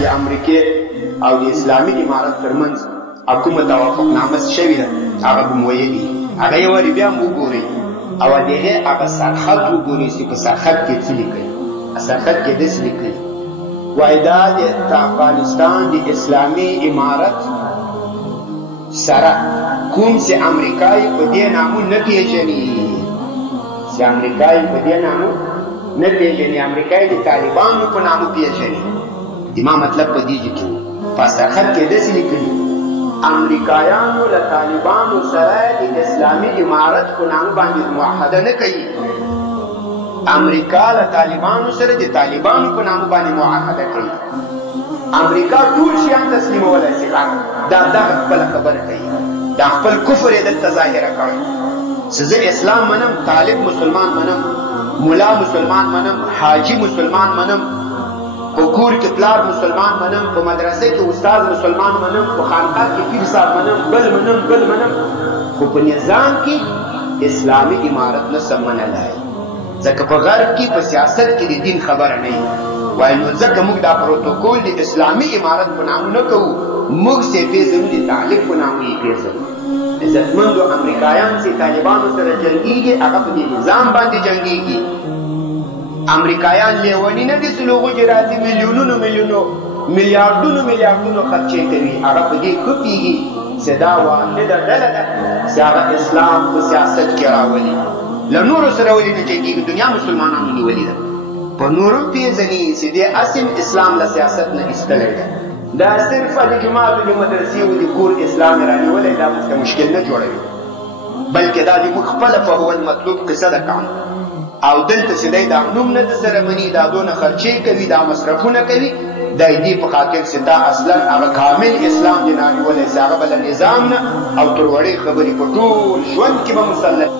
د امریکې او د اسلامي امارت ترمنځ کومه توافقنامه شوې ده هغه به مو ویلي هغه یې ولې بیا هم وګورئ او د هغې هغه سرحد وګورئ چې په سرحد کې څه لیکئ سرحد کې داسې لیکئ وایي دا د افغانستان د اسلامي امارت سره کوم چې امریکا یې په دې نامو نه پېژني چې امریکا یې په دې نامو نه پېژني امریکا یې د طالبانو په نامو پېژني زما مطلب په دې کې په سرحد کې داسې لیکلي امریکایانو له طالبانو سره د اسلامي امارت په نامه باندې معاهده نه کوي امریکا له طالبانو سره د طالبانو په نامه باندې معاهده کوي امریکا ټول شیان تسلیمولی شي دا دغه خپله خبره کوي دا خپل کفر یې دلته ظاهره کړی چې زه اسلام منم طالب مسلمان منم ملا مسلمان منم حاجی مسلمان منم په کور کې پلار مسلمان منم په مدرسه کې استاد مسلمان منم په خانقاه کې پیر صاحب منم بل منم خو په نظام کې اسلامي امارت نه سم منلی ځکه په غرب کې په سیاست کې د دین خبره نه وي وایي نو ځکه موږ دا پروتوکول د اسلامي امارت په نامه نه کوو موږ چې پیژنو د طالب په نامه یې پیژنو عزتمندو امریکایان چې طالبانو سره جنګېږي هغه په دې نظام باندې جنګېږي امریکایان لیوني نه دي چې لوغو کې راځي میلیونونو میلیاردونو خرچې کوي هغه په دې ښه پوهېږي چې دا واحده ډله ده چې هغه اسلام په سیاست کې راولي له نورو سره ولې نه جنګېږي دنیا مسلمانانو نیولې ده په نورو پېژني چې دې اصل اسلام له سیاست نه ایستلی ده دا صرف د جوماتو د مدرسې او د کور اسلام یې رانیولی دا موږ ته مشکل نه جوړوي بلکې دا د موږ خپله فهو المطلوب قصه ده کان او دلته چې دی دا نوم نه د سره مني دا دونه خرچې کوي دا مصرفونه کوي دا دې په خاطر چې دا اصلا هغه کامل اسلام دی رانیولی چې هغه به له نظام نه او تر وړې خبرې په ټول ژوند کې به مسلط